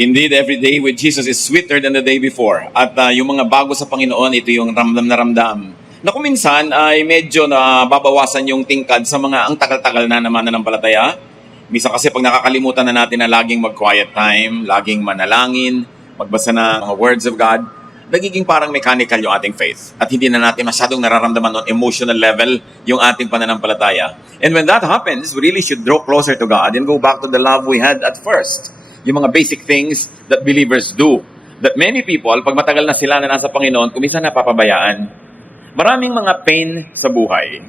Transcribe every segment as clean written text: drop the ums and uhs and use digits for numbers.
Indeed, every day with Jesus is sweeter than the day before. At yung mga bago sa Panginoon, ito yung ramdam na ramdam. Na kung minsan ay medyo na babawasan yung tingkad sa mga ang tagal-tagal na naman nananampalataya. Minsan kasi pag nakakalimutan na natin na laging mag-quiet time, laging manalangin, magbasa ng mga words of God, nagiging parang mechanical yung ating faith. At hindi na natin masyadong nararamdaman on emotional level yung ating pananampalataya. And when that happens, we really should draw closer to God and go back to the love we had at first. Yung mga basic things that believers do. That many people, pag matagal na sila na nasa Panginoon, kuminsan napapabayaan. Maraming mga pain sa buhay.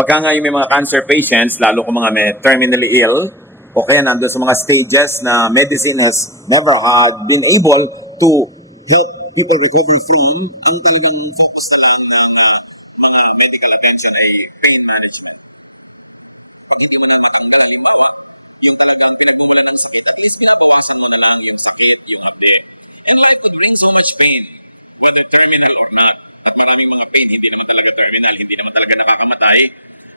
Pagka nga yung may mga cancer patients, lalo kung mga may terminally ill, o kaya nandun sa mga stages na medicine has never been able to help people recover from, ang talagang focus na mga medical attention ay pain management. Pag hindi mo na matanggal, halimbawa, yung talagang pinagmumula ng sakit, at least pinabawasan mo na lang yung sakit, yung apek. And life would bring so much pain, whether terminal or not. At maraming mga pain, hindi naman talaga terminal, hindi naman talaga nakakamatay.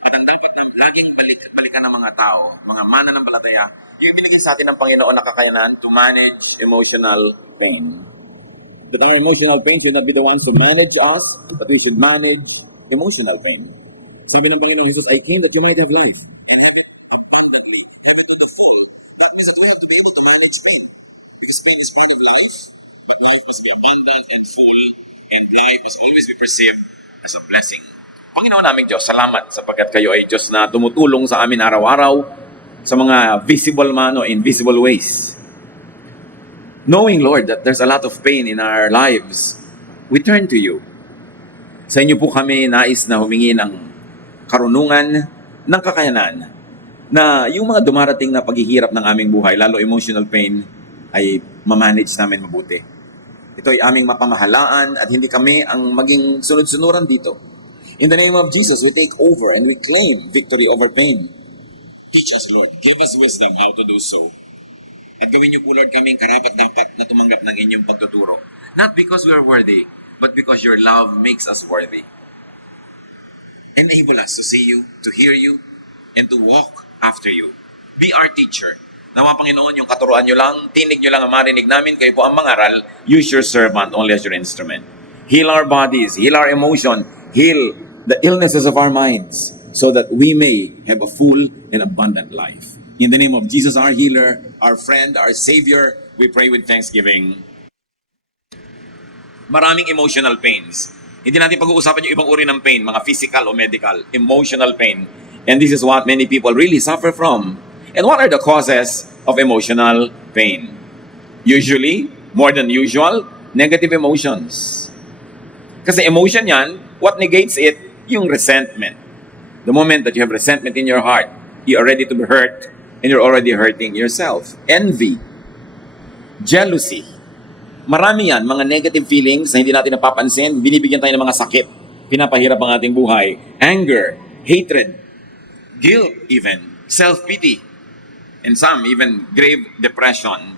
At ang dapat na laging balikan ng mga tao, mga mananampalataya, yung binigay sa atin ng Panginoon na kakayanan to manage emotional pain. But our emotional pain should not be the ones to manage us, but we should manage emotional pain. Sabi ng Panginoon Jesus, I came that you might have life and have it abundantly, have it to the full. That means that we have to be able to manage pain. Because pain is part of life, but life must be abundant and full, and life must always be perceived as a blessing. Panginoon naming Diyos, salamat sapagkat kayo ay Diyos na tumutulong sa amin araw-araw sa mga visible man o invisible ways. Knowing, Lord, that there's a lot of pain in our lives, we turn to you. Sa inyo po kami nais na humingi ng karunungan, ng kakayanan, na yung mga dumarating na paghihirap ng aming buhay, lalo emotional pain, ay mamanage namin mabuti. Ito ay aming mapamahalaan at hindi kami ang maging sunod-sunuran dito. In the name of Jesus, we take over and we claim victory over pain. Teach us, Lord. Give us wisdom how to do so. At gawin niyo po, Lord, kaming karapat-dapat na tumanggap ng inyong pagtuturo. Not because we are worthy, but because your love makes us worthy. Enable us to see you, to hear you, and to walk after you. Be our teacher. Nawa, Panginoon, yung katuruan nyo lang, tinig nyo lang ang marinig namin, kayo po ang mangaral, use your servant only as your instrument. Heal our bodies, heal our emotion, heal the illnesses of our minds, so that we may have a full and abundant life. In the name of Jesus, our healer, our friend, our Savior, we pray with thanksgiving. Maraming emotional pains. Hindi natin pag-uusapan yung ibang uri ng pain, mga physical o medical, emotional pain. And this is what many people really suffer from. And what are the causes of emotional pain? Usually, more than usual, negative emotions. Kasi emotion yan, what negates it? Yung resentment. The moment that you have resentment in your heart, you are ready to be hurt, and you're already hurting yourself. Envy. Jealousy. Marami yan, mga negative feelings na hindi natin napapansin, binibigyan tayo ng mga sakit, pinapahirap ang ating buhay. Anger, hatred, guilt even, self-pity, and some even grave depression.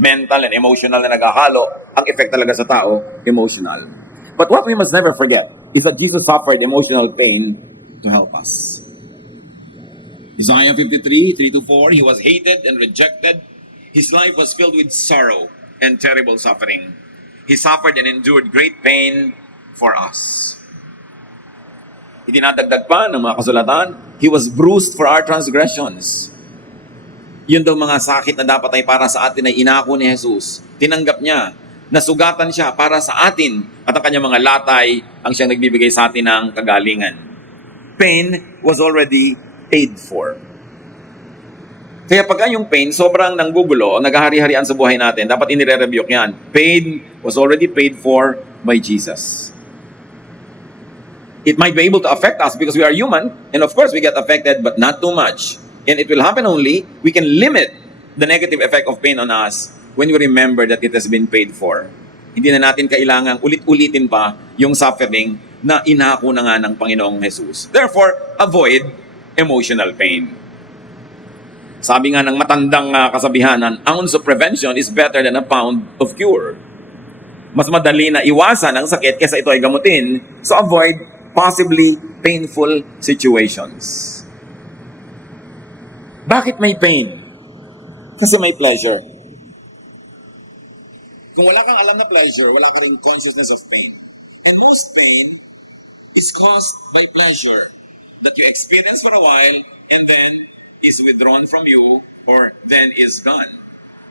Mental and emotional na naghahalo, ang effect talaga sa tao, emotional. But what we must never forget is that Jesus suffered emotional pain to help us. Isaiah 53, 3-4, He was hated and rejected. His life was filled with sorrow and terrible suffering. He suffered and endured great pain for us. Idinadagdag pa ng mga kasulatan, He was bruised for our transgressions. Yun daw mga sakit na dapat ay para sa atin ay inako ni Jesus. Tinanggap niya. Nasugatan siya para sa atin at ang kanyang mga latay ang siyang nagbibigay sa atin ng kagalingan. Pain was already paid for. Kaya pagka yung pain sobrang nanggugulo o naghahari-harian sa buhay natin, dapat inire-rebuke yan. Pain was already paid for by Jesus. It might be able to affect us because we are human, and of course we get affected, but not too much. And it will happen only, we can limit the negative effect of pain on us when we remember that it has been paid for. Hindi na natin kailangang ulit-ulitin pa yung suffering na inako na nga ng Panginoong Jesus. Therefore, avoid emotional pain. Sabi nga ng matandang kasabihan, an ounce of prevention is better than a pound of cure. Mas madali na iwasan ang sakit kaysa ito ay gamutin, so avoid possibly painful situations. Bakit may pain? Kasi may pleasure. Kung wala kang alam na pleasure, wala ka rin consciousness of pain. And most pain is caused by pleasure that you experience for a while and then is withdrawn from you or then is gone.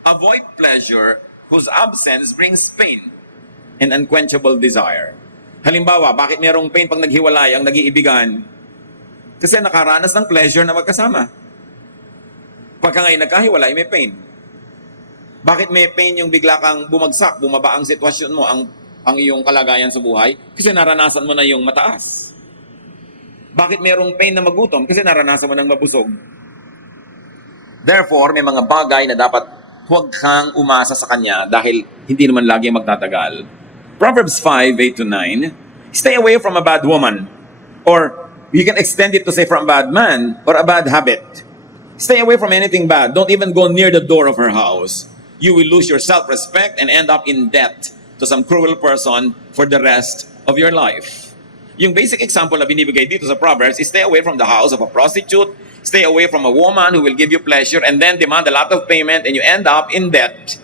Avoid pleasure whose absence brings pain and unquenchable desire. Halimbawa, bakit merong pain pag naghiwalay ang nag-iibigan? Kasi nakaranas ng pleasure na magkasama. Pagka ngayon nagkahiwalay, may pain. Bakit may pain yung bigla kang bumagsak, bumaba ang sitwasyon mo, ang iyong kalagayan sa buhay? Kasi naranasan mo na yung mataas. Bakit merong pain na magutom? Kasi naranasan mo nang mabusog. Therefore, may mga bagay na dapat huwag kang umasa sa kanya dahil hindi naman lagi magtatagal. Proverbs 5:8-9, stay away from a bad woman. Or you can extend it to say from a bad man or a bad habit. Stay away from anything bad. Don't even go near the door of her house. You will lose your self-respect and end up in debt to some cruel person for the rest of your life. Yung basic example na binibigay dito sa Proverbs is stay away from the house of a prostitute, stay away from a woman who will give you pleasure and then demand a lot of payment and you end up in debt.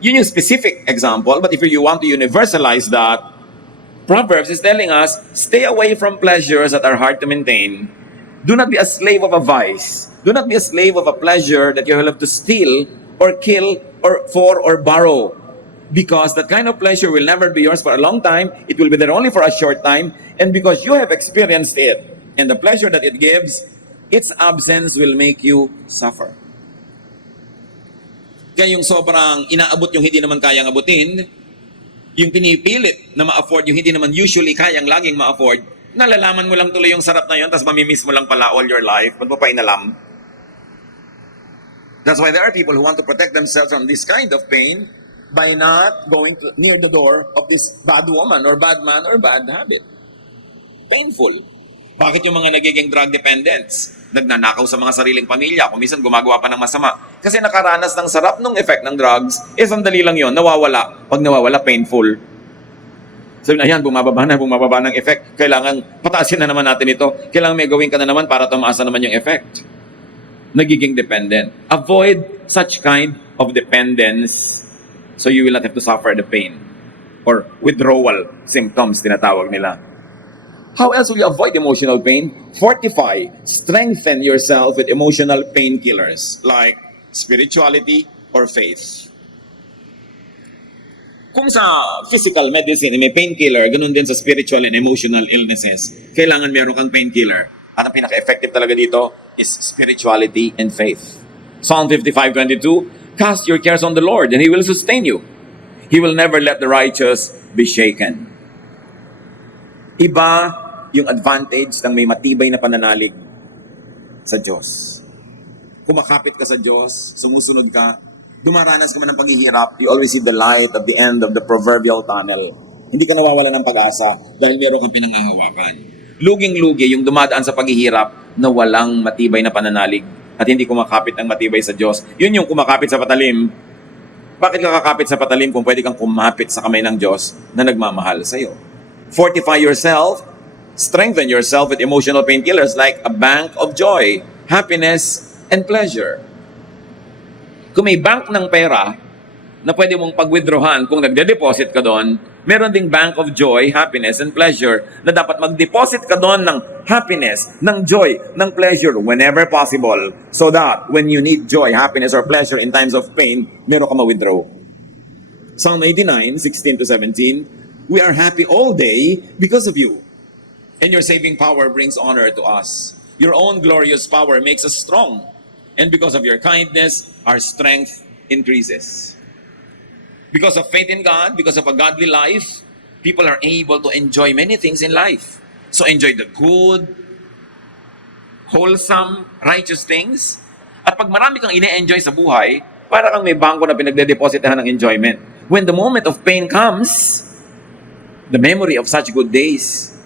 Yun yung specific example, but if you want to universalize that, Proverbs is telling us, stay away from pleasures that are hard to maintain. Do not be a slave of a vice. Do not be a slave of a pleasure that you will have to steal or kill or borrow. Because that kind of pleasure will never be yours for a long time. It will be there only for a short time. And because you have experienced it and the pleasure that it gives, its absence will make you suffer. Kaya yung sobrang inaabot yung hindi naman kayang abutin, yung pinipilit na ma-afford yung hindi naman usually kayang laging ma-afford, nalalaman mo lang tuloy yung sarap na yun, tapos mamimiss mo lang pala all your life. Ba't mo pa inalam? That's why there are people who want to protect themselves from this kind of pain by not going near the door of this bad woman or bad man or bad habit. Painful. Bakit yung mga nagiging drug dependents? Nagnanakaw sa mga sariling pamilya, kung minsan gumagawa pa ng masama. Kasi nakaranas ng sarap ng effect ng drugs, sandali lang yon, nawawala. Pag nawawala, painful. Sabi na yan, bumababa ng effect. Kailangan pataasin na naman natin ito. Kailangan may gawin ka na naman para tumaasa naman yung effect. Nagiging dependent. Avoid such kind of dependence so you will not have to suffer the pain or withdrawal symptoms, tinatawag nila. How else will you avoid emotional pain? Fortify, strengthen yourself with emotional painkillers like spirituality or faith. Kung sa physical medicine may painkiller, ganun din sa spiritual and emotional illnesses. Kailangan meron kang painkiller. At ang pinaka-effective talaga dito is spirituality and faith. Psalm 55:22, cast your cares on the Lord and He will sustain you. He will never let the righteous be shaken. Iba yung advantage ng may matibay na pananalig sa Diyos. Kumakapit ka sa Diyos, sumusunod ka, dumaranas ka man ng paghihirap, you always see the light at the end of the proverbial tunnel. Hindi ka nawawala ng pag-asa dahil meron kang pinangahawakan. Luging-lugi yung dumadaan sa paghihirap na walang matibay na pananalig at hindi kumakapit ng matibay sa Diyos. Yun yung kumakapit sa patalim. Bakit ka kakapit sa patalim kung pwede kang kumapit sa kamay ng Diyos na nagmamahal sa iyo? Fortify yourself, strengthen yourself with emotional painkillers like a bank of joy, happiness, and pleasure. Kung may bank ng pera na pwede mong pag-withdrawhan kung nagde-deposit ka doon, meron ding bank of joy, happiness, and pleasure na dapat mag-deposit ka doon ng happiness, ng joy, ng pleasure whenever possible so that when you need joy, happiness, or pleasure in times of pain, meron ka ma-withdraw. Psalm 89:16-17, we are happy all day because of you. And your saving power brings honor to us. Your own glorious power makes us strong. And because of your kindness, our strength increases. Because of faith in God, because of a godly life, people are able to enjoy many things in life. So enjoy the good, wholesome, righteous things. At pag marami kang ine-enjoy sa buhay, para kang may bangko na pinagde-depositahan ng enjoyment. When the moment of pain comes, the memory of such good days,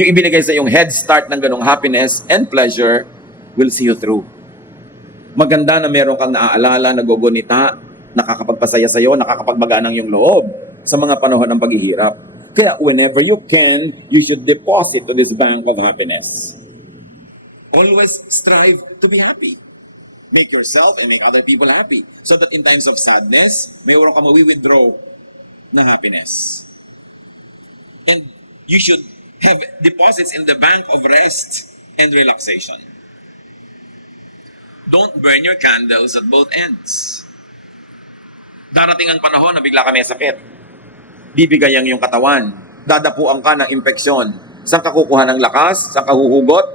yung ibinigay sa iyong head start ng ganong happiness and pleasure will see you through. Maganda na meron kang naaalala, nagugunita, nakakapagpasaya sa iyo, nakakapagbagaan ng iyong loob sa mga panahon ng paghihirap. Kaya whenever you can, you should deposit to this bank of happiness. Always strive to be happy. Make yourself and make other people happy. So that in times of sadness, mayroon ka mawi-withdraw na happiness. And you should have deposits in the bank of rest and relaxation. Don't burn your candles at both ends. Darating ang panahon na bigla ka may sakit. Bibigayang yung katawan. Dadapuan ka ng impeksyon. Saan ka kukuha ng lakas? Saan ka huhugot?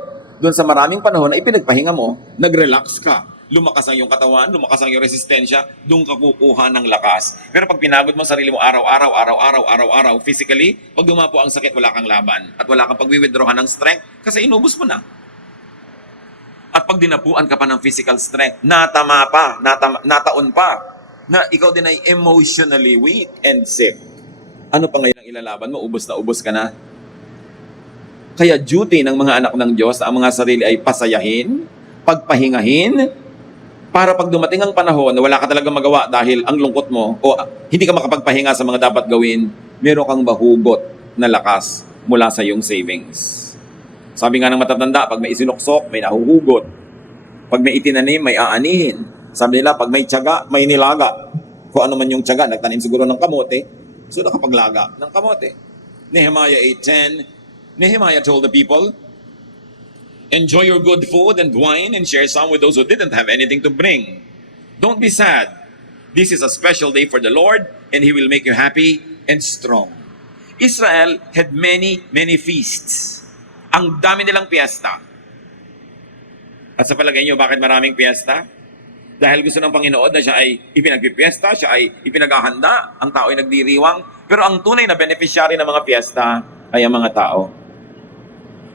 Doon sa maraming panahon na ipinagpahinga mo, nag-relax ka. Lumakas ang iyong katawan, lumakas ang iyong resistensya, doon ka kukuha ng lakas. Pero pag pinagod mo sarili mo araw-araw, physically, pag dumapo ang sakit, wala kang laban. At wala kang pag-withdrawhan ng strength kasi inubos mo na. At pag dinapuan ka pa ng physical strength, nataon pa, na ikaw din ay emotionally weak and sick. Ano pa ngayon ang ilalaban mo? Ubos na ubos ka na. Kaya duty ng mga anak ng Diyos na ang mga sarili ay pasayahin, pagpahingahin, para pag dumating ang panahon na wala ka talagang magawa dahil ang lungkot mo o hindi ka makapagpahinga sa mga dapat gawin, meron kang mahugot na lakas mula sa iyong savings. Sabi nga ng matatanda, pag may isinuksok, may nahuhugot. Pag may itinanim, may aanihin. Sabi nila, pag may tiyaga, may nilaga. Kung ano man yung tiyaga, nagtanim siguro ng kamote, so nakapaglaga ng kamote. Nehemiah 8:10, Nehemiah told the people, enjoy your good food and wine and share some with those who didn't have anything to bring. Don't be sad. This is a special day for the Lord and He will make you happy and strong. Israel had many feasts. Ang dami nilang piyesta. At sa palagay niyo, bakit maraming piyesta? Dahil gusto ng Panginoon na siya ay ipinagpipiesta, siya ay ipinaghahanda, ang tao ay nagdiriwang. Pero ang tunay na beneficiary ng mga piyesta ay ang mga tao.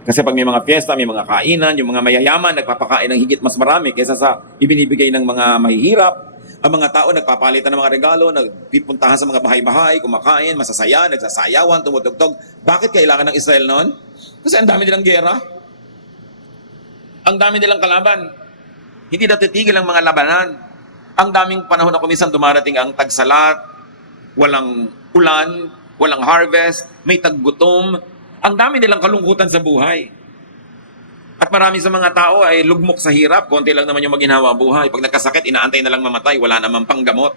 Kasi pag may mga piyesta, may mga kainan, yung mga mayayaman, nagpapakain ng higit mas marami kaysa sa ibinibigay ng mga mahihirap. Ang mga tao nagpapalitan ng mga regalo, nagpipuntahan sa mga bahay-bahay, kumakain, masasaya, nagsasayawan, tumutugtog. Bakit kailangan ng Israel noon? Kasi ang dami nilang gera. Ang dami nilang kalaban. Hindi natitigil ang mga labanan. Ang daming panahon na kuminsan dumarating ang tagsalat, walang ulan, walang harvest, may taggutom. Ang dami nilang kalungkutan sa buhay. At marami sa mga tao ay lugmok sa hirap. Konti lang naman yung maginhawa buhay. Pag nagkasakit, inaantay na lang mamatay. Wala namang panggamot.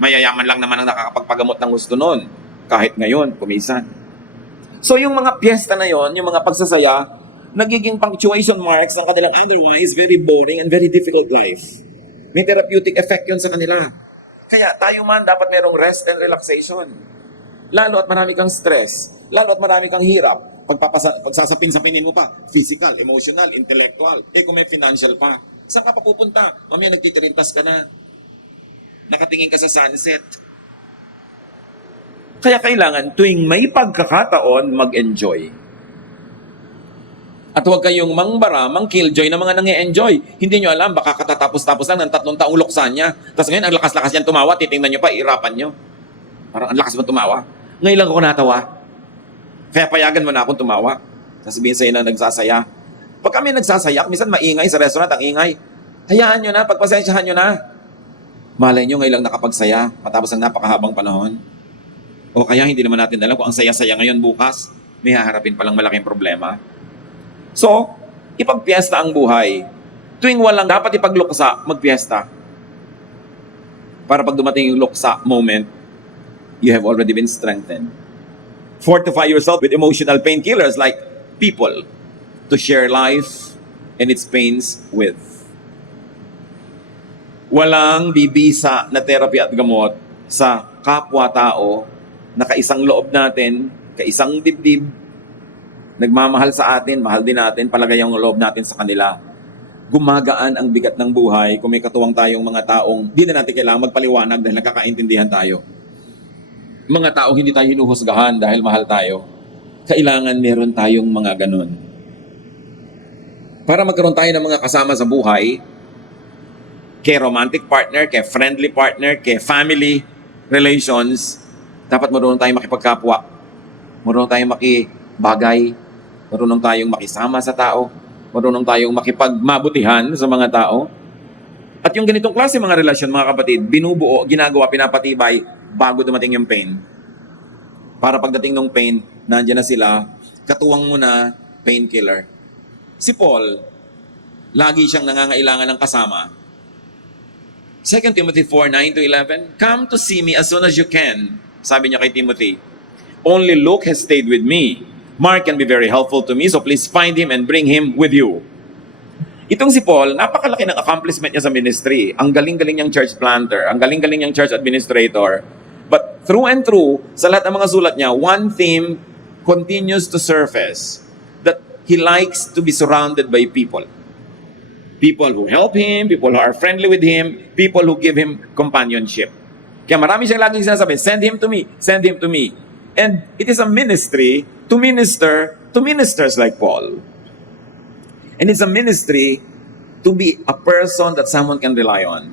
Mayayaman lang naman ang nakakapagpagamot ng gusto noon. Kahit ngayon, kumisan. So yung mga piyesta na yon, yung mga pagsasaya, nagiging punctuation marks ng kanilang otherwise very boring and very difficult life. May therapeutic effect yun sa kanila. Kaya tayo man dapat merong rest and relaxation. Lalo at marami kang stress. Lalo at marami kang hirap. Pagsasapin-sapinin mo pa, physical, emotional, intellectual. Kung may financial pa, saan ka pa pupunta? Mamaya nagtitirintas ka na. Nakatingin ka sa sunset. Kaya kailangan tuwing may pagkakataon, mag-enjoy. At huwag kayong mangbara, mang-killjoy na mga nange-enjoy. Hindi nyo alam, baka katatapos-tapos lang ng 3 taong luksan niya. Tapos ngayon, ang lakas-lakas niyan tumawa, titingnan nyo pa, irapan nyo. Parang ang lakas mo tumawa. Ngayon lang ako natawa. Kaya payagan mo na akong tumawa. Sasabihin sa'yo na nagsasaya. Pag kami nagsasaya, minsan maingay sa restaurant, ang ingay. Hayaan nyo na, pagpasensyahan nyo na. Malay nyo ngayon lang nakapagsaya, matapos ang napakahabang panahon. O kaya hindi naman natin alam kung ang saya-saya ngayon bukas, may haharapin palang malaking problema. So, ipagpiesta ang buhay. Tuwing walang dapat ipagluksa, magpiesta. Para pag dumating yung luksa moment, you have already been strengthened. Fortify yourself with emotional painkillers like people to share life and its pains with. Walang bibisa na therapy at gamot sa kapwa-tao na kaisang loob natin, kaisang dibdib, nagmamahal sa atin, mahal din natin, palagay ang loob natin sa kanila. Gumagaan ang bigat ng buhay kung may katuwang tayong mga taong di na natin kailangan magpaliwanag dahil nagkakaintindihan tayo. Mga taong hindi tayo hinuhusgahan dahil mahal tayo. Kailangan meron tayong mga ganun. Para magkaroon tayo ng mga kasama sa buhay, kay romantic partner, kay friendly partner, kay family relations, dapat marunong tayong makipagkapwa. Marunong tayong makibagay. Marunong tayong makisama sa tao. Marunong tayong makipagmabutihan sa mga tao. At yung ganitong klase mga relasyon, mga kapatid, binubuo, ginagawa, pinapatibay bago dumating yung pain. Para pagdating ng pain, nandiyan na sila, katuwang mo na painkiller. Si Paul, lagi siyang nangangailangan ng kasama 2 Timothy 4:9-11, come to see me as soon as you can. Sabi niya kay Timothy, only Luke has stayed with me. Mark can be very helpful to me, so please find him and bring him with you. Itong si Paul, napakalaki ng accomplishment niya sa ministry. Ang galing-galing niyang church planter, ang galing-galing niyang church administrator. But through and through, sa lahat ng mga sulat niya, one theme continues to surface, that he likes to be surrounded by people. People who help him, people who are friendly with him, people who give him companionship. Kaya marami siyang laging sinasabi, send him to me, send him to me. And it is a ministry to minister to ministers like Paul. And it's a ministry to be a person that someone can rely on.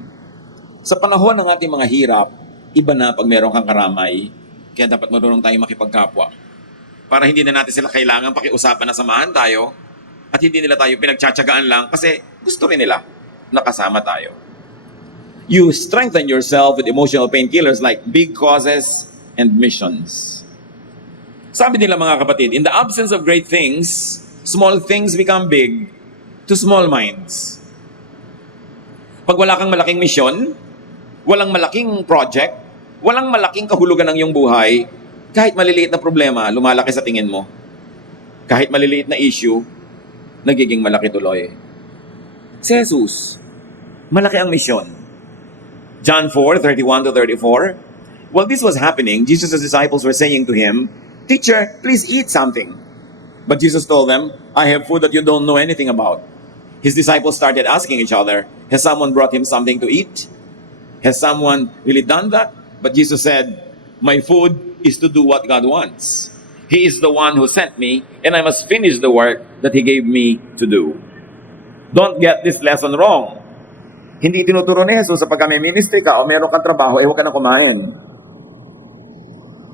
Sa panahon ng ating mga hirap, iba na pag meron kang karamay, kaya dapat marunong tayong makipagkapwa. Para hindi na natin sila kailangan pakiusapan na samahan tayo, at hindi nila tayo pinagtsatsagaan lang kasi gusto rin nila nakasama tayo. You strengthen yourself with emotional painkillers like big causes and missions. Sabi nila mga kapatid, in the absence of great things, small things become big to small minds. Pag wala kang malaking misyon, walang malaking project, walang malaking kahulugan ng iyong buhay, kahit maliliit na problema, lumalaki sa tingin mo. Kahit maliliit na issue, nagiging malaki tuloy. Si Jesus, malaki ang misyon. John 4:31-34. While this was happening, Jesus' disciples were saying to him, Teacher, please eat something. But Jesus told them, I have food that you don't know anything about. His disciples started asking each other, has someone brought him something to eat? Has someone really done that? But Jesus said, my food is to do what God wants. He is the one who sent me, and I must finish the work that He gave me to do. Don't get this lesson wrong. Hindi tinuturo ni Jesus sa pagka may ministry ka o meron kang trabaho, huwag ka na kumain.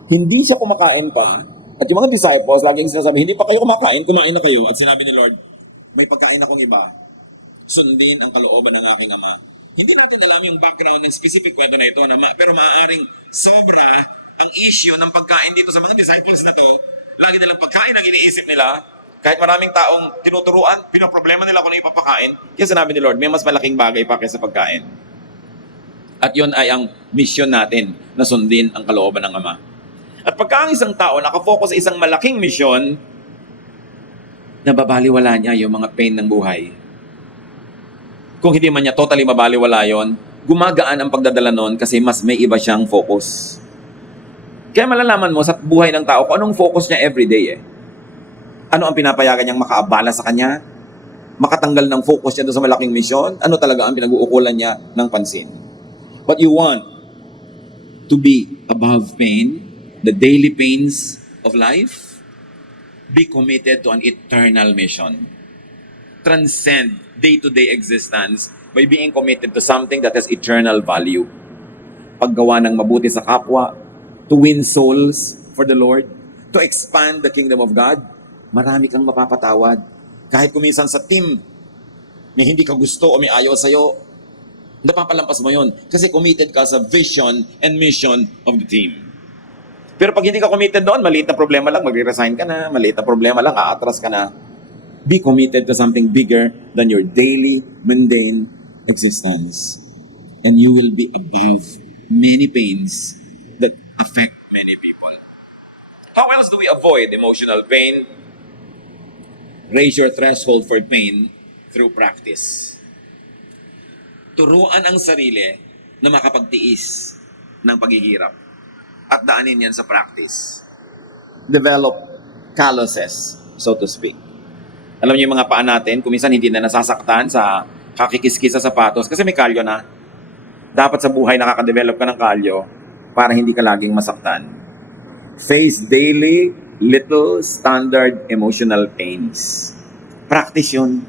Hindi siya kumakain pa, at yung mga disciples, laging sinasabi, hindi pa kayo kumakain, kumain na kayo. At sinabi ni Lord, may pagkain akong iba. Sundin ang kalooban ng aking Ama. Hindi natin alam yung background ng specific kwento na ito, pero maaaring sobra ang issue ng pagkain dito sa mga disciples na to. Lagi nilang pagkain ang iniisip nila. Kahit maraming taong tinuturuan, pinoproblema nila kung ano ipapakain. Kaya sinabi ni Lord, may mas malaking bagay pa kaysa pagkain. At yun ay ang mission natin na sundin ang kalooban ng Ama. At pagka ang isang tao nakafocus sa isang malaking mission, nababaliwala niya yung mga pain ng buhay. Kung hindi man niya totally mabaliwala yon, gumagaan ang pagdadala nun kasi mas may iba siyang focus. Kaya malalaman mo sa buhay ng tao kung anong focus niya everyday eh. Ano ang pinapayagan niyang makaabala sa kanya? Makatanggal ng focus niya doon sa malaking misyon? Ano talaga ang pinag-uukulan niya ng pansin? But you want to be above pain, the daily pains of life? Be committed to an eternal mission. Transcend day-to-day existence by being committed to something that has eternal value. Paggawa ng mabuti sa kapwa, to win souls for the Lord, to expand the kingdom of God, marami kang mapapatawad. Kahit kuminsan sa team, may hindi ka gusto o may ayaw sa'yo, napapalampas mo yun. Kasi committed ka sa vision and mission of the team. Pero pag hindi ka committed doon, maliit na problema lang, magre-resign ka na, maliit na problema lang, aatras ka na. Be committed to something bigger than your daily, mundane existence. And you will be above many pains that affect many people. How else do we avoid emotional pain? Raise your threshold for pain through practice. Turuan ang sarili na makapagtiis ng paghihirap at daanin yan sa practice. Develop calluses, so to speak. Alam niyo yung mga paa natin, kung minsan hindi na nasasaktan sa kakikiskis sa sapatos kasi may kalyo na. Dapat sa buhay nakaka-develop ka ng kalyo para hindi ka laging masaktan. Face daily, little, standard emotional pains. Practice yun.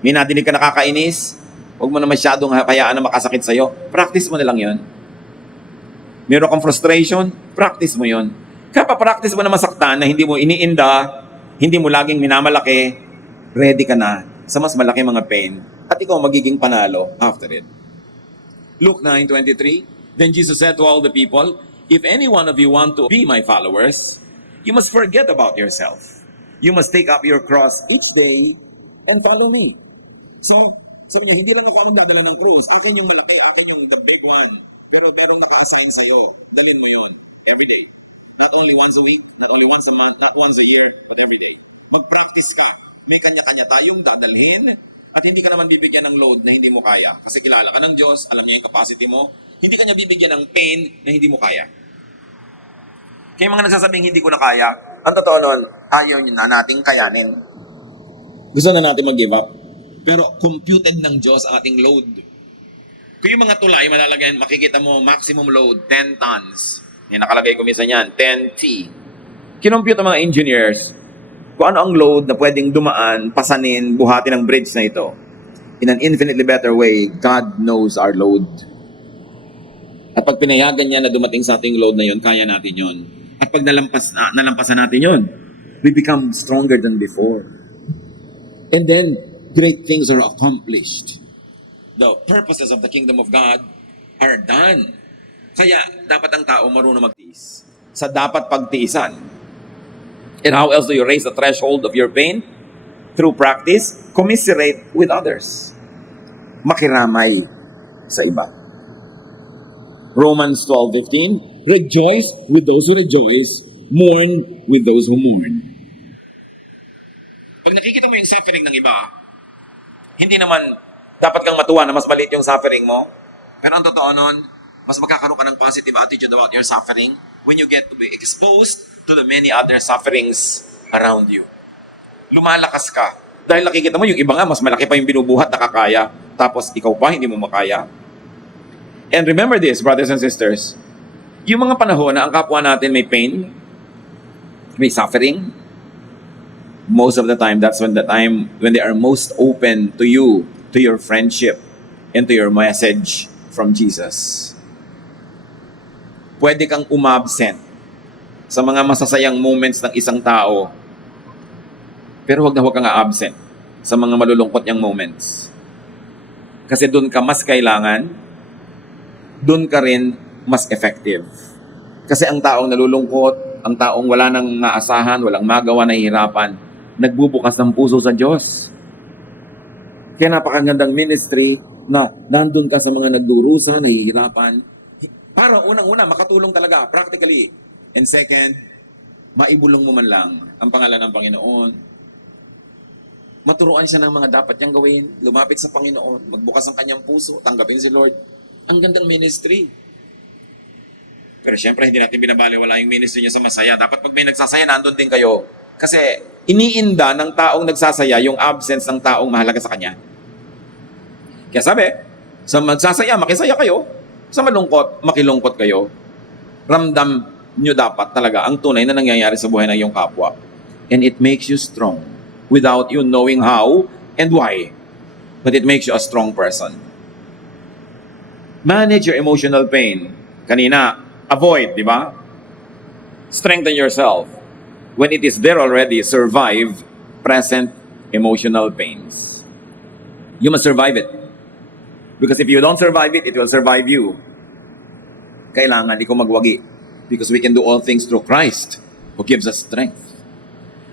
May nadinig ka nakakainis, huwag mo na masyadong hayaan na makasakit sa'yo. Practice mo na lang yun. Meron kang frustration, practice mo yun. Kaya pa-practice mo na masaktan na hindi mo iniinda, hindi mo laging minamalaki, ready ka na sa mas malaki mga pain at ikaw magiging panalo after it. Luke 9:23, then Jesus said to all the people, if any one of you want to be my followers, you must forget about yourself. You must take up your cross each day and follow me. So, Sabi niya, hindi lang ako ang dadala ng krus. Akin yung malaki, akin yung the big one. Pero meron naka-assign sa'yo. Dalhin mo yon every day. Not only once a week, not only once a month, not once a year, but every day. Mag-practice ka. May kanya-kanya tayong dadalhin at hindi ka naman bibigyan ng load na hindi mo kaya. Kasi kilala ka ng Diyos, alam niya yung capacity mo. Hindi ka niya bibigyan ng pain na hindi mo kaya. Kaya mga nagsasabing hindi ko na kaya, ang totoo nun, ayaw niyo na nating kayanin. Gusto na natin mag-give up. Pero computed ng Diyos ang ating load. Kung yung mga tulay, malalagay, makikita mo maximum load, 10 tons. Yan, nakalagay ko minsan yan, 10T. Kinompute ang mga engineers kung ano ang load na pwedeng dumaan, pasanin, buhatin ang bridge na ito. In an infinitely better way, God knows our load. At pag pinayagan niya na dumating sa ating load na yon, kaya natin yon. At pag nalampasan natin yon, we become stronger than before. And then, great things are accomplished. The purposes of the kingdom of God are done. Kaya, dapat ang tao marunong magtiis. Sa dapat pagtiisan. And how else do you raise the threshold of your pain? Through practice, commiserate with others. Makiramay sa iba. Romans 12:15, rejoice with those who rejoice, mourn with those who mourn. Pag nakikita mo yung suffering ng iba, hindi naman dapat kang matuwa na mas maliit yung suffering mo. Pero ang totoo nun, mas magkakaroon ka ng positive attitude about your suffering when you get to be exposed to the many other sufferings around you. Lumalakas ka. Dahil nakikita mo, yung iba nga, mas malaki pa yung binubuhat, nakakaya. Tapos ikaw pa, hindi mo makaya. And remember this, brothers and sisters, yung mga panahon na ang kapwa natin may pain, may suffering, most of the time, that's when they are most open to you, to your friendship, and to your message from Jesus. Pwede kang umabsent sa mga masasayang moments ng isang tao, pero huwag kang absent sa mga malulungkot niyang moments. Kasi doon ka mas kailangan, doon ka rin mas effective. Kasi ang taong nalulungkot, ang taong wala nang naasahan, walang magawa, nahihirapan, nagbubukas ng puso sa Diyos. Kaya napakagandang ministry na nandun ka sa mga nagdurusa, nahihirapan. Para unang-una, makatulong talaga, practically. And second, maibulong mo man lang ang pangalan ng Panginoon. Maturuan siya ng mga dapat niyang gawin, lumapit sa Panginoon, magbukas ang kanyang puso, tanggapin si Lord. Ang gandang ministry. Pero syempre, hindi natin binabaliwala yung ministry niya sa masaya. Dapat pag may nagsasaya, nandun din kayo. Kasi iniinda ng taong nagsasaya yung absence ng taong mahalaga sa kanya. Kaya sabi, sa magsasaya, makisaya kayo. Sa malungkot, makilungkot kayo. Ramdam nyo dapat talaga ang tunay na nangyayari sa buhay ng iyong kapwa. And it makes you strong without you knowing how and why. But it makes you a strong person. Manage your emotional pain. Kanina, avoid, di ba? Strengthen yourself. When it is there already, survive present emotional pains. You must survive it. Because if you don't survive it, it will survive you. Kailangan di ko magwagi. Because we can do all things through Christ who gives us strength.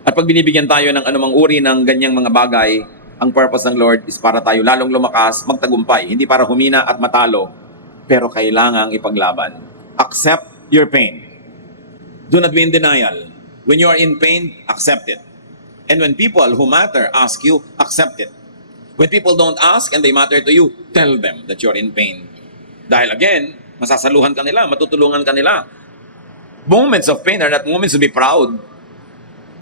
At pag binibigyan tayo ng anumang uri ng ganyang mga bagay, ang purpose ng Lord is para tayo lalong lumakas, magtagumpay. Hindi para humina at matalo, pero kailangang ipaglaban. Accept your pain. Do not be in denial. When you are in pain, accept it. And when people who matter ask you, accept it. When people don't ask and they matter to you, tell them that you're in pain. Dahil again, masasaluhan ka nila, matutulungan ka nila. Moments of pain are not moments to be proud.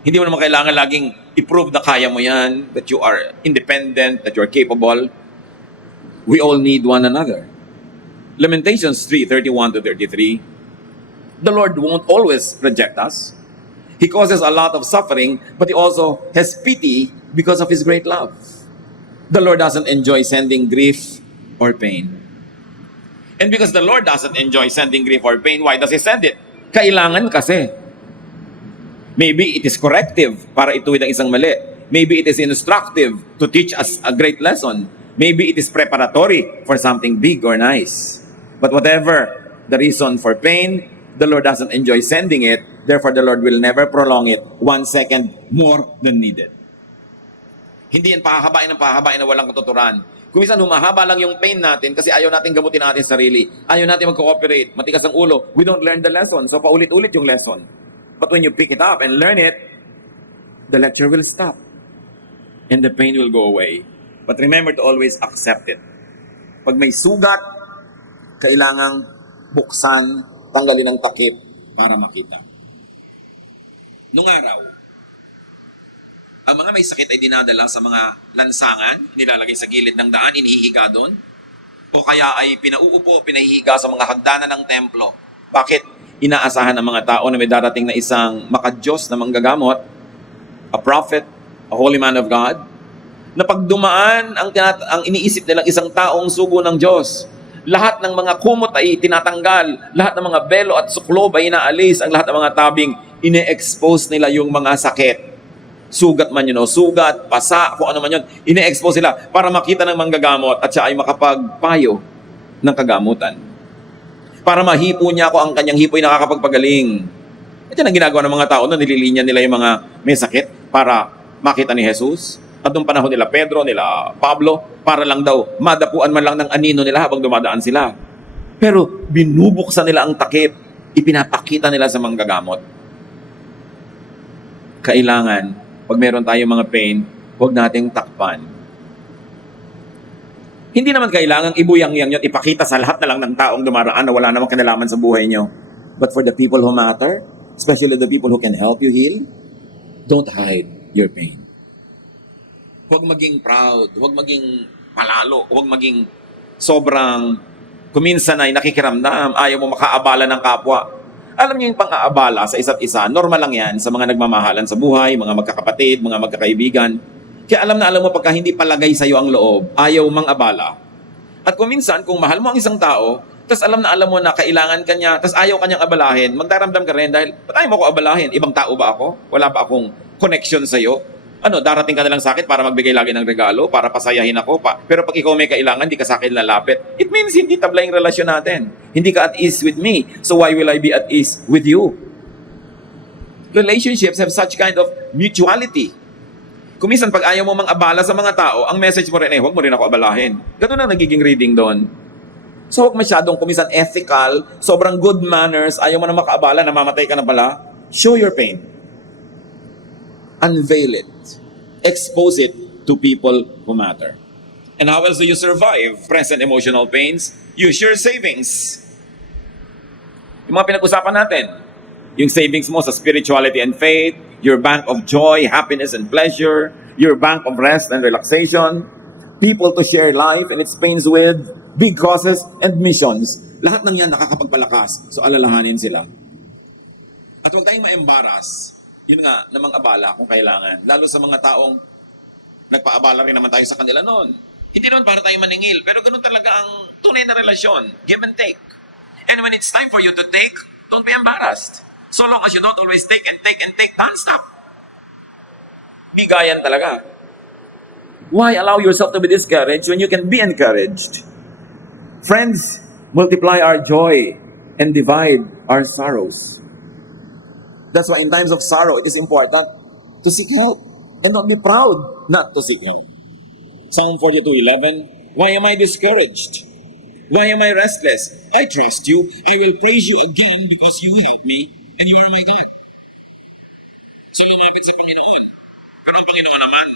Hindi mo naman kailangan laging i-prove na kaya mo yan, that you are independent, that you are capable. We all need one another. Lamentations 3:31-33. The Lord won't always reject us. He causes a lot of suffering, but He also has pity because of His great love. The Lord doesn't enjoy sending grief or pain. And because the Lord doesn't enjoy sending grief or pain, why does He send it? Kailangan kasi. Maybe it is corrective para ituwid ang isang mali. Maybe it is instructive to teach us a great lesson. Maybe it is preparatory for something big or nice. But whatever the reason for pain, the Lord doesn't enjoy sending it. Therefore, the Lord will never prolong it 1 second more than needed. Hindi yan pahahabain ng pahahabain na walang katuturan. Kung minsan humahaba lang yung pain natin kasi ayaw natin gamutin natin sarili. Ayaw natin mag-cooperate. Matigas ang ulo. We don't learn the lesson. So paulit-ulit yung lesson. But when you pick it up and learn it, the lecture will stop. And the pain will go away. But remember to always accept it. Pag may sugat, kailangang buksan, tanggalin ang takip para makita. Nung araw, ang mga may sakit ay dinadala sa mga lansangan, nilalagay sa gilid ng daan, inihihiga doon. O kaya ay pinauupo, pinahihiga sa mga hagdanan ng templo. Bakit? Inaasahan ng mga tao na may darating na isang makadiyos na manggagamot, a prophet, a holy man of God, na pag dumaan ang iniisip nilang isang taong sugo ng Diyos, lahat ng mga kumot ay tinatanggal, lahat ng mga belo at suklob ay inaalis, ang lahat ng mga tabing, ine-expose nila yung mga sakit. Sugat man yun o sugat, pasa, kung ano man yun, ine-expose sila para makita ng manggagamot at siya ay makapagpayo ng kagamutan. Para mahipo niya ako, ang kanyang hipo ay nakakapagpagaling. Ito ang ginagawa ng mga tao na nililinya nila yung mga may sakit para makita ni Jesus. At noong panahon nila Pedro, nila Pablo, para lang daw madapuan man lang ng anino nila habang dumadaan sila. Pero binubuksan nila ang takip, ipinapakita nila sa manggagamot. Kailangan, pag meron tayong mga pain, huwag nating takpan. Hindi naman kailangang ibuyang-yang nyo at ipakita sa lahat na lang ng taong dumaraan na wala namang kinalaman sa buhay nyo. But for the people who matter, especially the people who can help you heal, don't hide your pain. Huwag maging proud, huwag maging palalo, huwag maging sobrang kuminsan ay nakikiramdam, ayaw mo makaabala ng kapwa. Alam niyo yung pang-aabala sa isa't isa, normal lang yan sa mga nagmamahalan sa buhay, mga magkakapatid, mga magkakaibigan. Kaya alam mo pagka hindi palagay sa'yo ang loob, ayaw mang-abala. At kuminsan, kung mahal mo ang isang tao, tas alam mo na kailangan kanya, tas ayaw kanyang abalahin, magdaramdam ka rin dahil, ba't ayaw mo ko abalahin? Ibang tao ba ako? Wala ba akong connection sa'yo? Darating ka na lang sa akin para magbigay lagi ng regalo, para pasayahin ako pa. Pero pag ikaw may kailangan, di ka sa akin lalapit. It means hindi tabla yung relasyon natin. Hindi ka at ease with me. So why will I be at ease with you? Relationships have such kind of mutuality. Kumisan pag ayaw mo mang abala sa mga tao, ang message mo rin huwag mo rin ako abalahin. Ganun ang nagiging reading doon. So huwag masyadong kumisan ethical, sobrang good manners, ayaw mo na makaabala, namamatay ka na pala. Show your pain. Unveil it. Expose it to people who matter. And how else do you survive present emotional pains? Use your savings. Yung mga pinag-usapan natin. Yung savings mo sa spirituality and faith, your bank of joy, happiness, and pleasure, your bank of rest and relaxation, people to share life and its pains with, big causes and missions. Lahat ng yan nakakapagpalakas. So alalahanin sila. At huwag tayong ma-embarrass. Yun nga, namang abala kung kailangan. Lalo sa mga taong nagpaabala rin naman tayo sa kanila noon. Hindi naman para tayo maningil, pero ganun talaga ang tunay na relasyon. Give and take. And when it's time for you to take, don't be embarrassed. So long as you don't always take and take and take, don't stop. Bigayan talaga. Why allow yourself to be discouraged when you can be encouraged? Friends, multiply our joy and divide our sorrows. That's why in times of sorrow, it is important to seek help and not be proud not to seek help. Psalm 42:11, why am I discouraged? Why am I restless? I trust you. I will praise you again because you help me and you are my God. So, lumapit sa Panginoon. Pero ang Panginoon naman,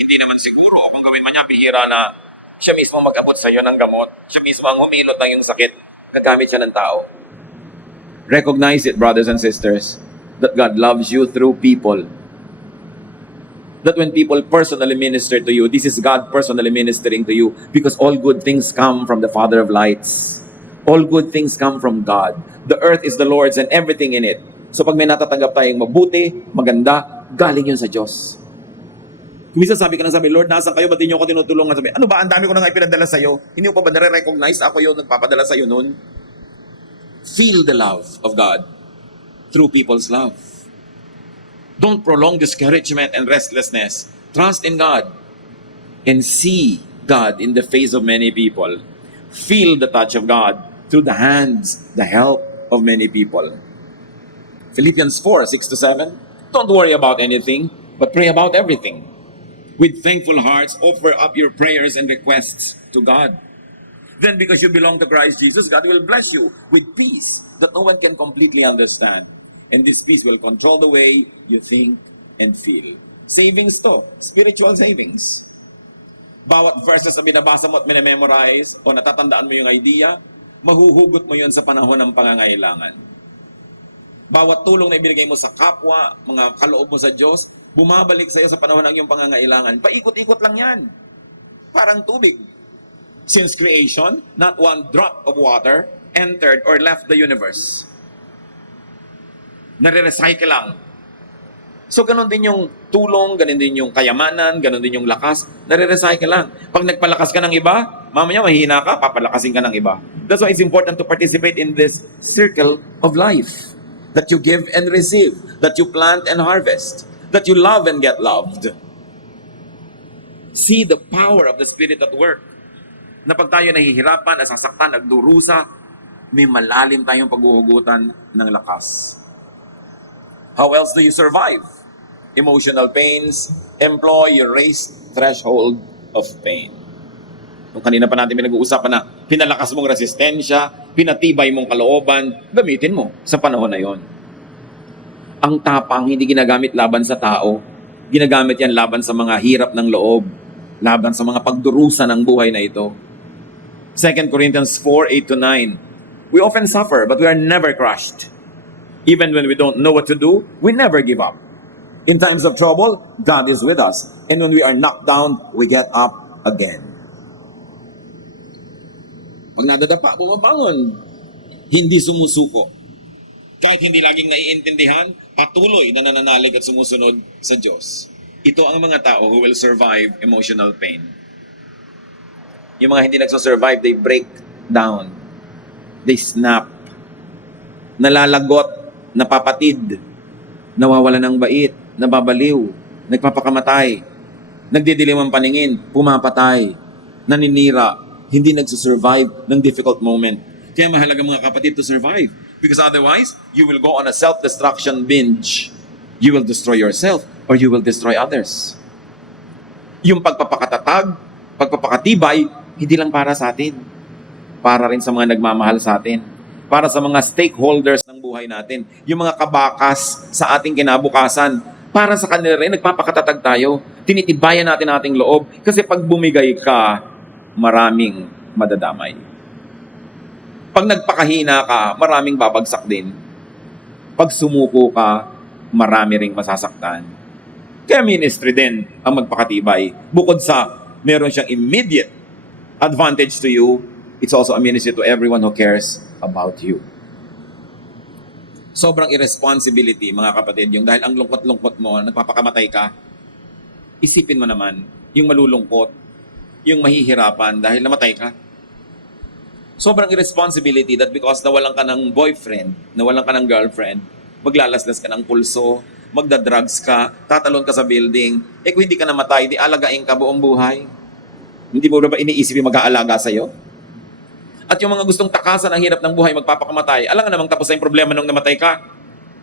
hindi naman siguro o kung gawin man niya, pihira na siya mismo mag-abot sa iyo ng gamot. Siya mismo ang humilot ng iyong sakit. Nagamit siya ng tao. Recognize it, brothers and sisters, that God loves you through people. That when people personally minister to you, this is God personally ministering to you because all good things come from the Father of lights. All good things come from God. The earth is the Lord's and everything in it. So pag may natatanggap tayong mabuti, maganda, galing yun sa Diyos. Kumisa sabi ka na sabi, Lord, nasan kayo? Ba't di niyo ako tinutulungan? Sabi, ano ba? Ang dami ko na nga ipinadala sa'yo. Hindi mo pa ba nare-recognize? Ako yung nagpapadala sa'yo noon. Feel the love of God through people's love. Don't prolong discouragement and restlessness. Trust in God and see God in the face of many people. Feel the touch of God through the hands, the help of many people. Philippians 4:6-7. Don't worry about anything, but pray about everything. With thankful hearts, offer up your prayers and requests to God. Then because you belong to Christ Jesus, God will bless you with peace that no one can completely understand. And this peace will control the way you think and feel. Savings to, spiritual savings. Bawat verses na binabasa mo at minememorize o natatandaan mo yung idea, mahuhugot mo yun sa panahon ng pangangailangan. Bawat tulong na ibinigay mo sa kapwa, mga kaloob mo sa Diyos, bumabalik sa iyo sa panahon ng iyong pangangailangan. Paikot-ikot lang yan. Parang tubig. Since creation, not one drop of water entered or left the universe. Nare-recycle lang. So, ganun din yung tulong, ganun din yung kayamanan, ganun din yung lakas, nare-recycle lang. Pag nagpalakas ka ng iba, mamaya mahihina ka, papalakasin ka ng iba. That's why it's important to participate in this circle of life. That you give and receive, that you plant and harvest, that you love and get loved. See the power of the Spirit at work. Na pag tayo nahihirapan, nasasaktan, nagdurusa, may malalim tayong paghuhugutan ng lakas. How else do you survive? Emotional pains, employ your raised threshold of pain. Kung kanina pa natin pinag-uusapan na pinalakas mong resistensya, pinatibay mong kalooban, gamitin mo sa panahon na yon. Ang tapang hindi ginagamit laban sa tao, ginagamit yan laban sa mga hirap ng loob, laban sa mga pagdurusa ng buhay na ito. 2 Corinthians 4:8-9. We often suffer, but we are never crushed. Even when we don't know what to do, we never give up. In times of trouble, God is with us. And when we are knocked down, we get up again. Pag nadadapa, bumabangon. Hindi sumusuko. Kahit hindi laging naiintindihan, patuloy na nananalig at sumusunod sa Diyos. Ito ang mga tao who will survive emotional pain. Yung mga hindi nagsusurvive, they break down. They snap. Nalalagot, napapatid, nawawala ng bait, nababaliw, nagpapakamatay, nagdidilim ang paningin, pumapatay, naninira, hindi nagsusurvive ng difficult moment. Kaya mahalaga mga kapatid to survive. Because otherwise, you will go on a self-destruction binge. You will destroy yourself or you will destroy others. Yung pagpapakatatag, pagpapakatibay, hindi lang para sa atin. Para rin sa mga nagmamahal sa atin. Para sa mga stakeholders ng buhay natin. Yung mga kabakas sa ating kinabukasan. Para sa kanila rin, nagpapakatatag tayo. Tinitibayan natin ating loob. Kasi pag bumigay ka, maraming madadamay. Pag nagpakahina ka, maraming babagsak din. Pag sumuko ka, marami ring masasaktan. Kaya ministry din ang magpakatibay. Bukod sa meron siyang immediate advantage to you, it's also a ministry to everyone who cares about you. Sobrang irresponsibility, mga kapatid, yung dahil ang lungkot-lungkot mo, nagpapakamatay ka, isipin mo naman, yung malulungkot, yung mahihirapan dahil namatay ka. Sobrang irresponsibility that because nawalan ka ng boyfriend, nawalan ka ng girlfriend, maglalaslas ka ng pulso, magdadrugs ka, tatalon ka sa building, kung hindi ka namatay, di alagain ka buong buhay. Hindi mo ba iniisip yung mag-aalaga sa'yo? At yung mga gustong takasan ang hirap ng buhay, magpapakamatay, alam nga namang tapos na yung problema nung namatay ka.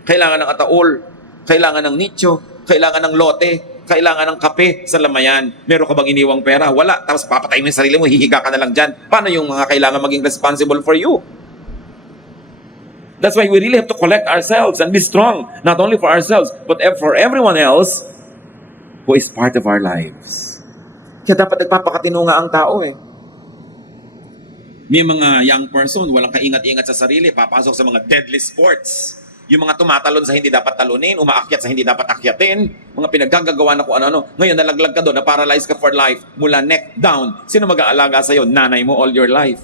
Kailangan ng ataol, kailangan ng nicho, kailangan ng lote, kailangan ng kape sa lamayan. Meron ka bang iniwang pera? Wala. Tapos papatay mo yung sarili mo, hihiga ka na lang dyan. Paano yung mga kailangan maging responsible for you? That's why we really have to collect ourselves and be strong, not only for ourselves, but for everyone else who is part of our lives. Kaya dapat nagpapakatino nga ang tao eh. May mga young person, walang kaingat-ingat sa sarili, papasok sa mga deadly sports. Yung mga tumatalon sa hindi dapat talunin, umaakyat sa hindi dapat akyatin, mga pinaggagawa na kung ano-ano. Ngayon, nalaglag ka doon, na-paralyze ka for life, mula neck down. Sino mag-aalaga sa'yo? Nanay mo all your life.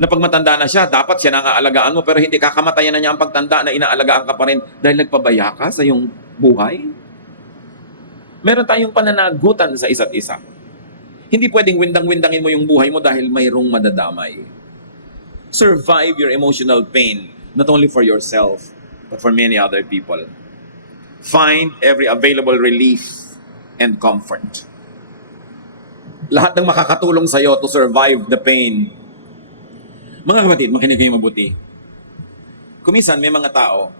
Na pag matanda na siya, dapat siya nang-aalagaan mo, pero hindi kakamatayan na niya ang pagtanda na inaalagaan ka pa rin dahil nagpabaya ka sa iyong buhay. Meron tayong pananagutan sa isa't isa. Hindi pwedeng windang-windangin mo yung buhay mo dahil mayroong madadamay. Survive your emotional pain, not only for yourself, but for many other people. Find every available relief and comfort. Lahat ng makakatulong sa'yo to survive the pain. Mga kapatid, makinig kayo mabuti. Kumisan, may mga tao,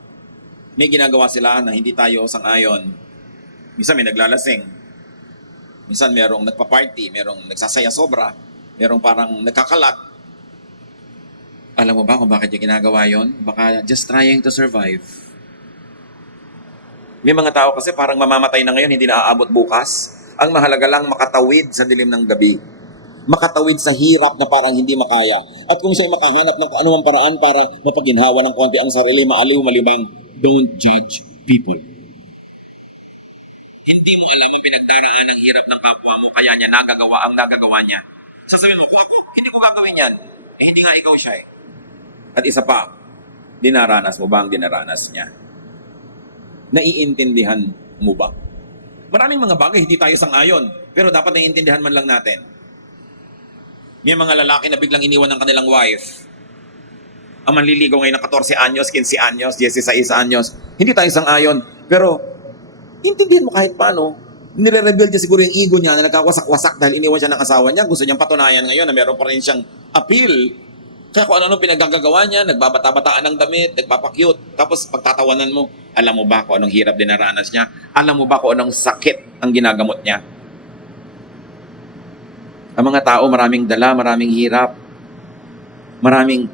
may ginagawa sila na hindi tayo sang-ayon. Minsan may naglalasing. Minsan merong nagpa-party, merong nagsasaya sobra, merong parang nagkakalat. Alam mo ba kung bakit niya ginagawa yon? Baka just trying to survive. May mga tao kasi parang mamamatay na ngayon, hindi na aabot bukas. Ang mahalaga lang makatawid sa dilim ng gabi. Makatawid sa hirap na parang hindi makaya. At kung siya'y makahanap ng kung anumang paraan para mapaginhawa ng konti ang sarili, maaliw, malibang, don't judge people. Hindi mo alam ang pinagdaraan ng hirap ng kapwa mo, kaya niya nagagawa ang nagagawa niya. Sasabihin mo, kung ako, hindi ko gagawin yan. Hindi nga ikaw siya eh. At isa pa, dinaranas mo ba ang dinaranas niya? Naiintindihan mo ba? Maraming mga bagay hindi tayo sang-ayon, pero dapat naiintindihan man lang natin. May mga lalaki na biglang iniwan ng kanilang wife. Ang manliligaw ngayon ng 14 anyos, 15 anyos, 16 anyos. Hindi tayo sang-ayon, pero intindihan mo kahit paano. Nire-rebuild niya siguro yung ego niya na nagkawasak-wasak dahil iniwan siya ng asawa niya. Gusto niyang patunayan ngayon na meron pa rin siyang appeal. Kaya kung ano-ano pinaggagawa niya, nagbabata-bataan ng damit, nagpapakyut. Tapos pagtatawanan mo, alam mo ba kung anong hirap dinaranas niya? Alam mo ba kung anong sakit ang ginagamot niya? Ang mga tao, maraming dala, maraming hirap. Maraming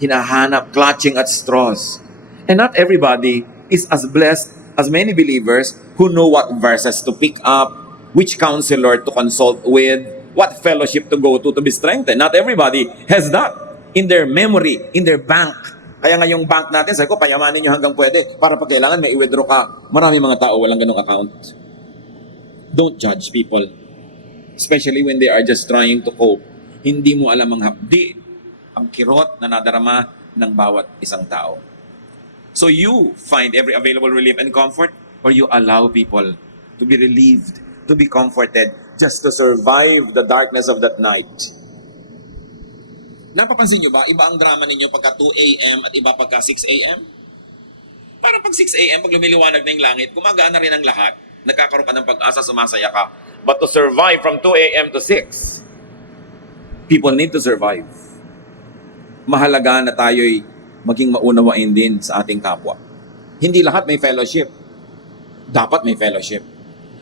hinahanap, clutching at straws. And not everybody is as blessed as many believers who know what verses to pick up, which counselor to consult with, what fellowship to go to be strengthened. Not everybody has that in their memory, in their bank. Kaya nga yung bank natin, sabi ko, payamanin nyo hanggang pwede para pag kailangan may i-withdraw ka. Marami mga tao walang ganong account. Don't judge people, especially when they are just trying to cope. Hindi mo alam ang hapdi, ang kirot na nadarama ng bawat isang tao. So you find every available relief and comfort, or you allow people to be relieved, to be comforted, just to survive the darkness of that night. Napapansin nyo ba, iba ang drama ninyo pagka 2 a.m. at iba pagka 6 a.m.? Para pag 6 a.m., pag lumiliwanag na yung langit, gumagaan na rin ang lahat. Nagkakaroon ka ng pag-asa, sumasaya ka. But to survive from 2 a.m. to 6, people need to survive. Mahalaga na tayo'y maging maunawain din sa ating kapwa. Hindi lahat may fellowship. Dapat may fellowship.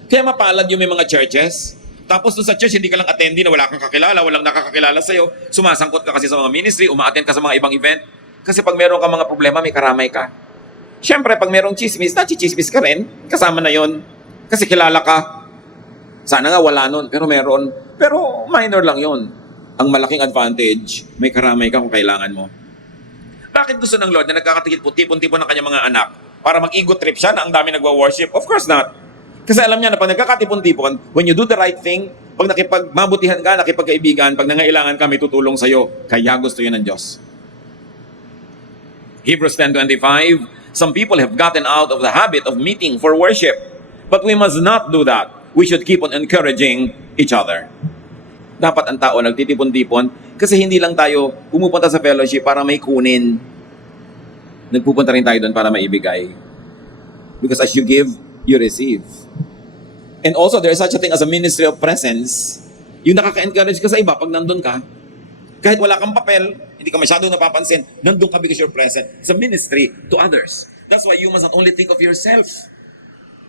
Kaya mapalad yung may mga churches. Tapos doon sa church, hindi ka lang attendee na wala kang kakilala, walang nakakakilala sa'yo. Sumasangkot ka kasi sa mga ministry, umaattend ka sa mga ibang event. Kasi pag meron ka mga problema, may karamay ka. Siyempre, pag merong chismis, nachichismis ka rin. Kasama na yon. Kasi kilala ka. Sana nga wala nun, pero meron. Pero minor lang yon. Ang malaking advantage, may karamay ka kung kailangan mo. Bakit gusto ng Lord na nagkakatipon-tipon ng kanyang mga anak para mag-ego trip siya na ang dami nagwa-worship? Of course not. Kasi alam niya na pag nagkakatipon-tipon, when you do the right thing, pag nakipagmabutihan ka, nakipagkaibigan, pag nangailangan ka, may tutulong sa'yo. Kaya gusto yun ng Diyos. Hebrews 10:25, some people have gotten out of the habit of meeting for worship. But we must not do that. We should keep on encouraging each other. Dapat ang tao nagtitipon-tipon kasi hindi lang tayo pumupunta sa fellowship para may kunin. Nagpupunta rin tayo doon para maibigay. Because as you give, you receive. And also, there is such a thing as a ministry of presence. Yung nakaka-encourage ka sa iba pag nandun ka. Kahit wala kang papel, hindi ka masyadong napapansin, nandun ka because you're present. It's a ministry to others. That's why you must not only think of yourself,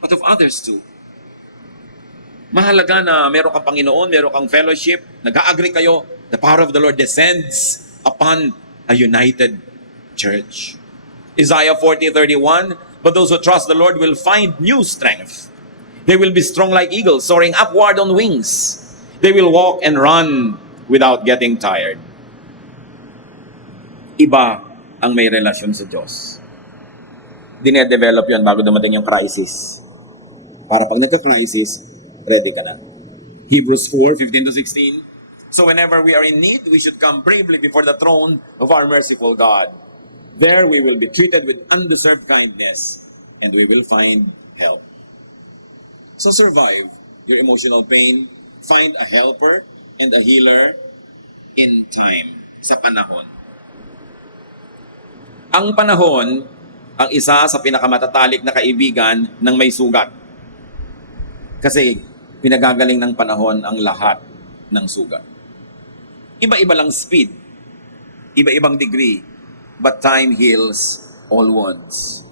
but of others too. Mahalaga na meron kang Panginoon, meron kang fellowship, nag-agree kayo, the power of the Lord descends upon a united church. Isaiah 40:31, but those who trust the Lord will find new strength. They will be strong like eagles, soaring upward on wings. They will walk and run without getting tired. Iba ang may relasyon sa Diyos. Dine-develop yan bago dumating yung crisis. Para pag nagka-crisis, ready ka na. Hebrews 4:15-16. So whenever we are in need, we should come bravely before the throne of our merciful God. There we will be treated with undeserved kindness, and we will find help. So survive your emotional pain, find a helper and a healer in time, sa panahon. Ang panahon, ang isa sa pinakamatatalik na kaibigan ng may sugat. Kasi pinagagaling ng panahon ang lahat ng sugat. Iba-iba lang speed, iba-ibang degree, but time heals all wounds.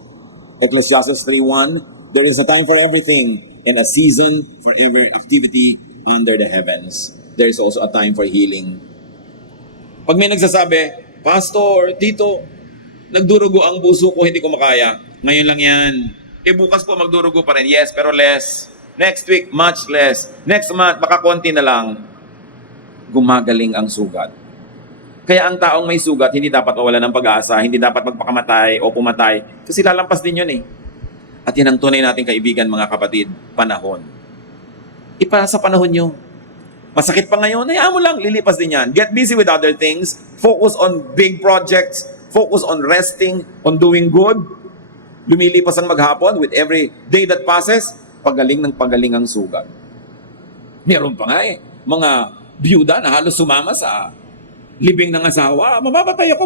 Ecclesiastes 3:1, there is a time for everything and a season for every activity under the heavens. There is also a time for healing. Pag may nagsasabi, Pastor, Tito, nagdurugo ang puso ko, hindi ko makaya. Ngayon lang yan. Bukas po magdurugo pa rin. Yes, pero less. Next week, much less. Next month, baka konti na lang. Gumagaling ang sugat. Kaya ang taong may sugat, hindi dapat mawala ng pag-asa, hindi dapat magpakamatay o pumatay. Kasi lalampas din yun eh. At yan ang tunay nating kaibigan, mga kapatid, panahon. Sa panahon nyo. Masakit pa ngayon, hayaan mo lang, lilipas din yan. Get busy with other things. Focus on big projects. Focus on resting, on doing good. Lumilipas ang maghapon with every day that passes, pagaling ng pagaling ang sugat. Meron pa nga eh, mga byuda na halos sumama sa libing ng asawa. Mamamatay ako.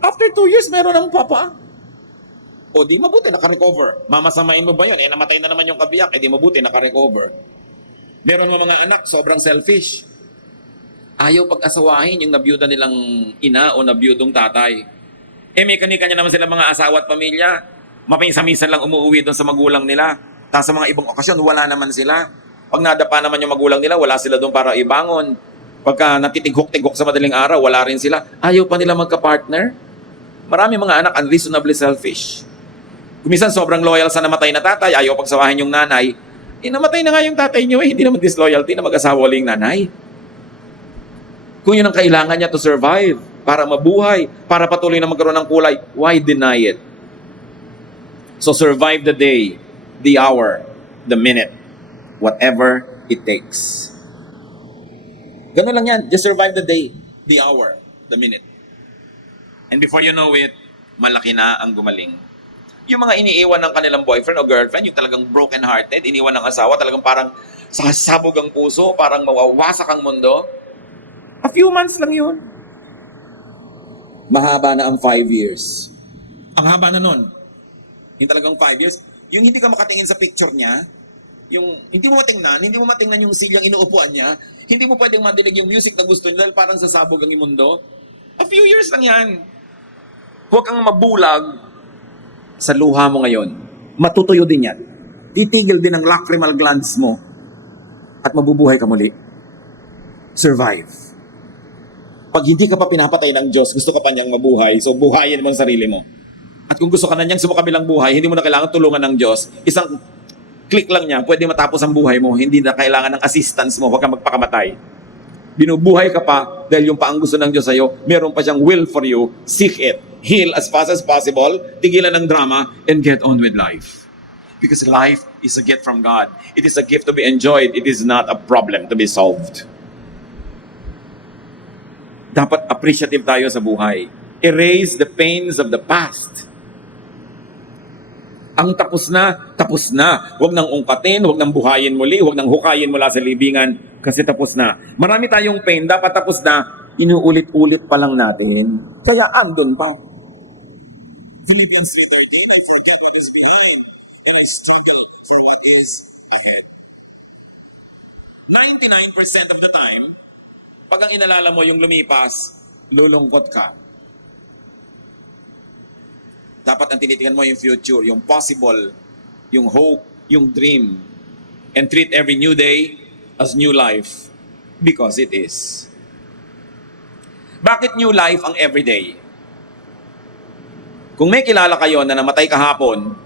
After 2 years, meron ang papa. O di mabuti, nakarecover. Mamasamain mo ba yun? Namatay na naman yung kabiyak. Di mabuti, nakarecover. Meron mga anak, sobrang selfish. Ayaw pag-asawahin yung nabiyuda nilang ina o nabiyudong tatay. May kanya-kanya naman sila mga asawa at pamilya. Mapinsa-minsan lang umuwi doon sa magulang nila. Tapos sa mga ibang okasyon, wala naman sila. Pag nadapa naman yung magulang nila, wala sila doon para ibangon. Pagka natitighok-tighok sa madaling araw, wala rin sila. Ayaw pa nila magka-partner. Marami mga anak unreasonably selfish. Kumisan sobrang loyal sa namatay na tatay, ayaw pagsawahin yung nanay. Namatay na nga yung tatay niyo hindi naman disloyalty na mag-asawa uling nanay. Kung yun ang kailangan niya to survive, para mabuhay, para patuloy na magkaroon ng kulay, why deny it? So survive the day, the hour, the minute, whatever it takes. Ganun lang yan. Just survive the day, the hour, the minute. And before you know it, malaki na ang gumaling. Yung mga iniiwan ng kanilang boyfriend o girlfriend, yung talagang broken-hearted, iniwan ng asawa, talagang parang sasabog ang puso, parang mawawasak ang mundo. A few months lang yun. Mahaba na ang 5 years. Ang haba na nun. Yung talagang 5 years. Yung hindi ka makatingin sa picture niya, yung hindi mo matingnan yung silyang inuupuan niya, hindi mo pwedeng madinig yung music na gusto niya dahil parang sasabog ang mundo. A few years lang yan. Huwag kang mabulag sa luha mo ngayon. Matutuyo din yan. Titigil din ang lacrimal glands mo at mabubuhay ka muli. Survive. Pag hindi ka pa pinapatay ng Diyos, gusto ka pa niyang mabuhay, so buhayin mo ang sarili mo. At kung gusto ka na niyang sumukabilang buhay, hindi mo na kailangan tulungan ng Diyos. Isang click lang niya, pwede matapos ang buhay mo, hindi na kailangan ng assistance mo, huwag kang magpakamatay. Binubuhay ka pa dahil yung paang gusto ng Diyos sa'yo, meron pa siyang will for you, seek it, heal as fast as possible, tigilan ng drama, and get on with life. Because life is a gift from God. It is a gift to be enjoyed. It is not a problem to be solved. Dapat appreciative tayo sa buhay. Erase the pains of the past. Ang tapos na, tapos na. Huwag nang ungkatin, huwag nang buhayin muli, huwag nang hukayin mula sa libingan kasi tapos na. Marami tayong pain, dapat tapos na, inuulit-ulit pa lang natin. Kaya andun pa. Philippians 3:13, I forgot what is behind and I struggle for what is ahead. 99% of the time, pag ang inalala mo yung lumipas, lulungkot ka. Dapat ang tinitingnan mo yung future, yung possible, yung hope, yung dream. And treat every new day as new life. Because it is. Bakit new life ang everyday? Kung may kilala kayo na namatay kahapon,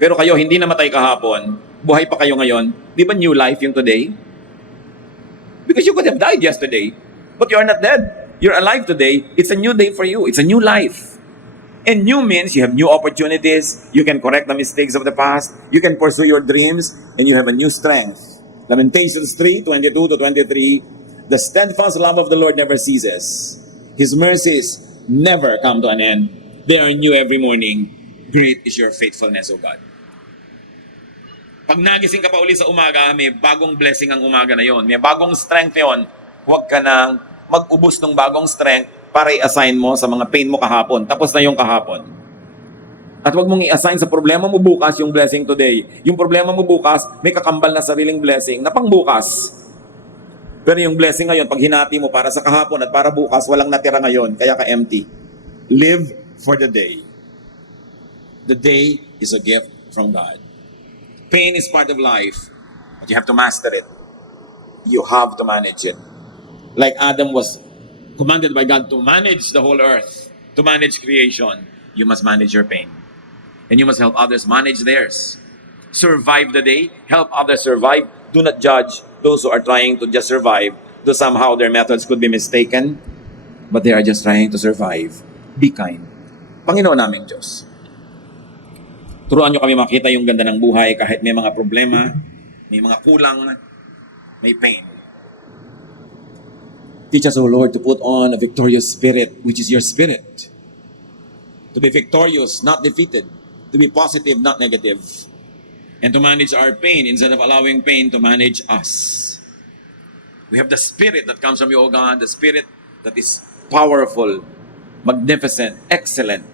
pero kayo hindi namatay kahapon, buhay pa kayo ngayon, di ba new life yung today? Because you could have died yesterday, but you are not dead. You're alive today. It's a new day for you. It's a new life. And new means you have new opportunities, you can correct the mistakes of the past, you can pursue your dreams, and you have a new strength. Lamentations 3:22-23, the steadfast love of the Lord never ceases. His mercies never come to an end. They are new every morning. Great is your faithfulness, O God. Pag nagising ka pa uli sa umaga, may bagong blessing ang umaga na yon. May bagong strength yon. Huwag ka nang mag-ubos ng bagong strength para i-assign mo sa mga pain mo kahapon. Tapos na yung kahapon. At huwag mong i-assign sa problema mo bukas yung blessing today. Yung problema mo bukas, may kakambal na sariling blessing na pang bukas. Pero yung blessing ngayon, pag hinati mo para sa kahapon at para bukas, walang natira ngayon, kaya ka empty. Live for the day. The day is a gift from God. Pain is part of life, but you have to master it. You have to manage it. Like Adam was commanded by God to manage the whole earth, to manage creation, you must manage your pain. And you must help others manage theirs. Survive the day, help others survive. Do not judge those who are trying to just survive, though somehow their methods could be mistaken, but they are just trying to survive. Be kind. Panginoon naming Diyos, turuan nyo kami makita yung ganda ng buhay kahit may mga problema, may mga kulang, may pain. Teach us, O Lord, to put on a victorious spirit, which is your spirit. To be victorious, not defeated. To be positive, not negative. And to manage our pain instead of allowing pain to manage us. We have the spirit that comes from you, O God, the spirit that is powerful, magnificent, excellent.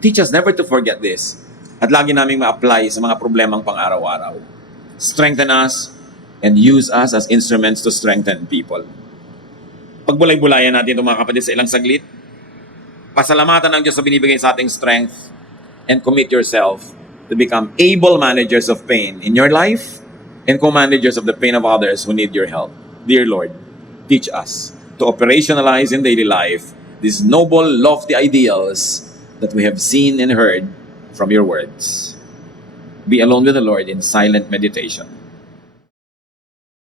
Teach us never to forget this. At lagi naming ma-apply sa mga problemang pang-araw-araw. Strengthen us and use us as instruments to strengthen people. Pagbulay-bulayan natin itong mga kapatid sa ilang saglit. Pasalamatan ng Diyos sa binibigay sa ating strength and commit yourself to become able managers of pain in your life and co-managers of the pain of others who need your help. Dear Lord, teach us to operationalize in daily life these noble, lofty ideals that we have seen and heard from your words. Be alone with the Lord in silent meditation.